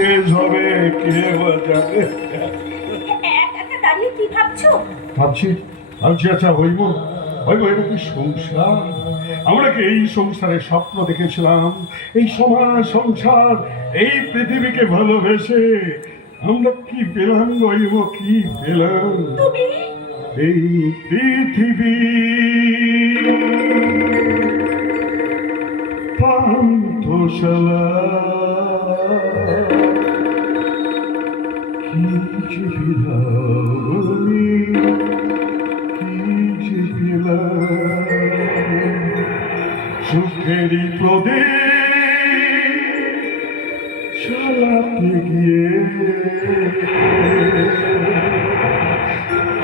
শেষ হবে কে জানে। দাঁড়িয়ে কি ভাবছো? ভাবছি ভাবছি আচ্ছা হইব হইব, এটা কি সংসার? আমরা কি এই সংসারের স্বপ্ন দেখেছিলাম? এই সমাজ সংসার, এই পৃথিবীকে ভালোবেসে আমরা কি পেলাম? হইব কি পেলাম? এই পৃথিবী পান্থশালা, কি যে পেলাম, কি যে পেলাম, সুখেরই প্রদীপ চালাতে গিয়ে,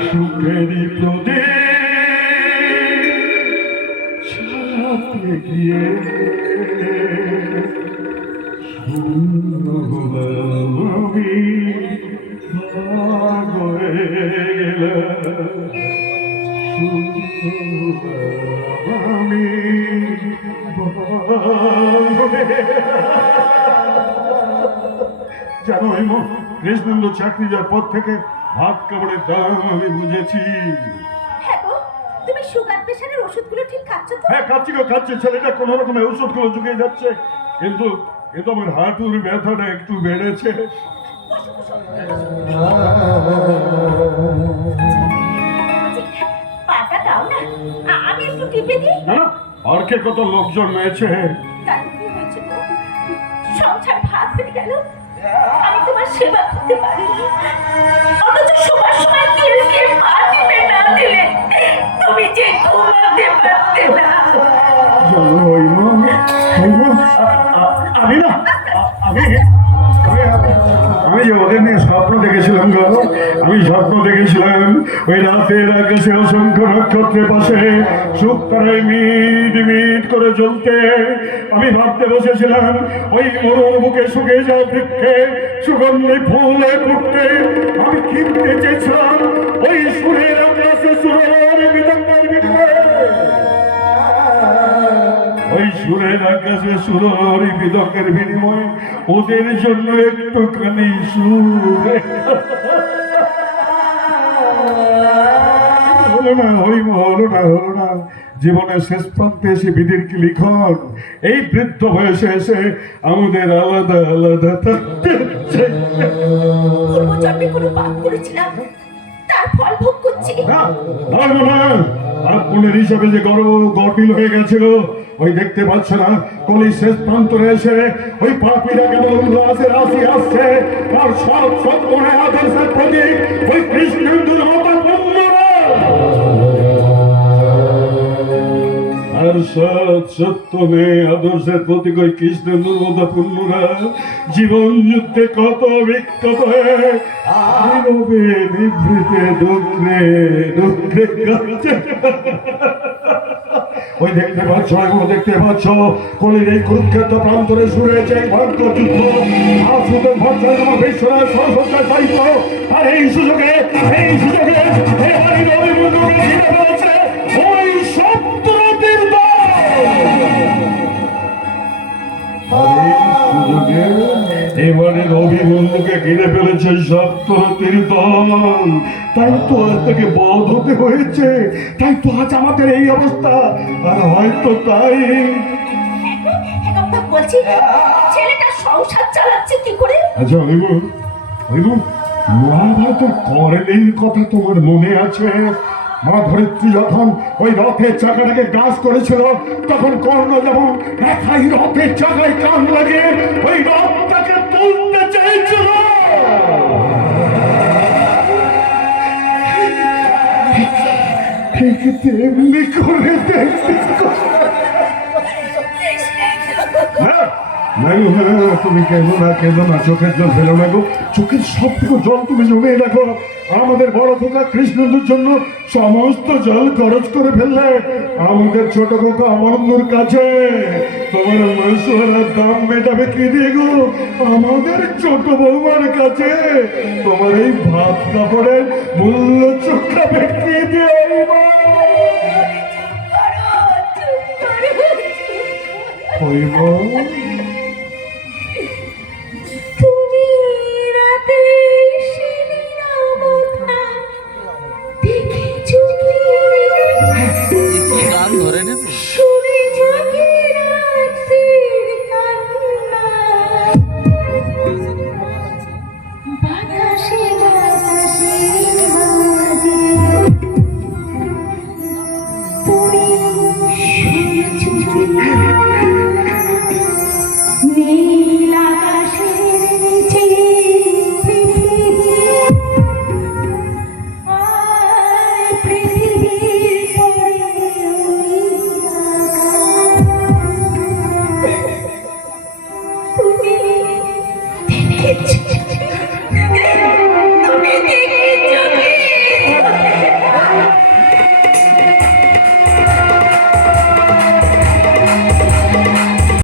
সুখেরই প্রদীপ চালাতে গিয়ে শূন্য হলাম আমি, ভাগ হয়ে গেলাম, শূন্য হলাম আমি, জানো এমন কৃষ্ণেন্দ্র চাকরি যাওয়ার পর থেকে ভাত কাপড়ের দাম আমি বুঝেছি। তুমি সুগার প্রেশারের ওষুধগুলো ঠিক খাচ্ছ তো? হ্যাঁ খাচ্ছি গো, খাচ্ছি। ছেলেটা কোনো রকমের ওষুধগুলো জুগিয়ে যাচ্ছে, কিন্তু কিন্তু আমার হাঁটুর ব্যথাটা একটু বেড়েছে। পাটা দাও না, আমি একটু টিপে দিই। না, আর কে কত লোকজন রয়েছে। সংসার ভাত হয়ে গেল, আমি তোমার সেবা করতে পারিনি, অথচ সবার সময় কে পা টিপে না দিলে তুমি যে ঘুমাতে পারতে না। আমি না আমি যে ওদের নিয়ে স্বপ্ন দেখেছিলাম গো, আমি স্বপ্ন দেখেছিলাম ওই রাতের আকাশে অসংখ্য নক্ষত্রের পাশে শুকতারায় মিট মিট করে জ্বলতে। আমি ভাবতে বসেছিলাম ওই মরুর বুকে শুকিয়ে যাওয়া বৃক্ষে সুগন্ধি ফুলে ফুটতে। আমি কিনতে চেয়েছিলাম ওই সুরের আকাশে সুরের বিদঙ্গের বিদঙ্গে, ওই সুরের আকাশে সুরের বিদকের বিনিময়ে ওদের জন্য একটুখানি সুর। হলো না, হলো না। জীবনের শেষ প্রান্তে এসে বিধির কি লিখন, এই বৃদ্ধ বয়সে এসে আমাদের আলাদা আলাদা থাকতে হচ্ছে। কোনো পাপ করেছিলাম, তার ফল ভোগ করছি না। আপনের হিসাবে যে গটিল হয়ে গেছিল, ওই দেখতে পাচ্ছ না কলি শেষ প্রান্তরে এসে ওই পাপীরা কেবল উল্লাসের আসি আসছে, আর সব সত্য আদর্শের প্রতীক ওই কৃষ্ণেন্দুর মতো পূর্ণরা, আর সত্য মেয়ে আদর্শের প্রতীক ওই কৃষ্ণেন্দুর মতো পূর্ণরা জীবন যুদ্ধে কত বিক্ষত হয়ে নীরবে নিভৃতে দুঃখে দুঃখে কাঁদছে। ওই দেখতে পাচ্ছ, দেখতে পাচ্ছ কলির এই কুরুক্ষেত্র প্রান্তরে শুরু হয়েছে এই ভয়ঙ্কর যুদ্ধ। আর সুতরাং ভরসায় আমার বিশ্বনাথ সরস্বতীর দায়িত্ব। আর এই সুযোগে ওই সপ্তরথীর দল, এবারে রবি বন্ধুকে ঘিরে ফেলেছে সপ্তরথীর দল। তাই তো আজ থেকে বধ হতে হয়েছে, তাই তো আজ আমাদের এই অবস্থা। আর হয়তো তাই বলছি, ছেলেটা সংসার চালাচ্ছে কি করে? আচ্ছা হইব মহাভারতের করেলের কথা তোমার মনে আছে? মা ধরিত্রী যখন ওই রথের চাকাটাকে গ্রাস করেছিল, তখন কর্ণ যেমন একাই রথের চাকায় কান লাগিয়ে ওই রথটাকে তুলতে চেয়েছিল। ঠিক তেমনি করে তুমি কেঁদো না, চোখের জল ফেলো না গো, চোখের সব থেকে জল তুমি জমিয়ে রাখো। আমাদের বড় খোকা কৃষ্ণেন্দুর জন্য সমস্ত জল খরচ করে ফেললে আমাদের ছোট খোকা অমরন্দুর কাছে তোমার মহেশ্বরের দাম মেটাবে কি দিয়ে গো? আমাদের ছোট বৌমার কাছে তোমার এই ভাত কাপড়ের মূল্য চোখাবে কি দিয়ে? হইব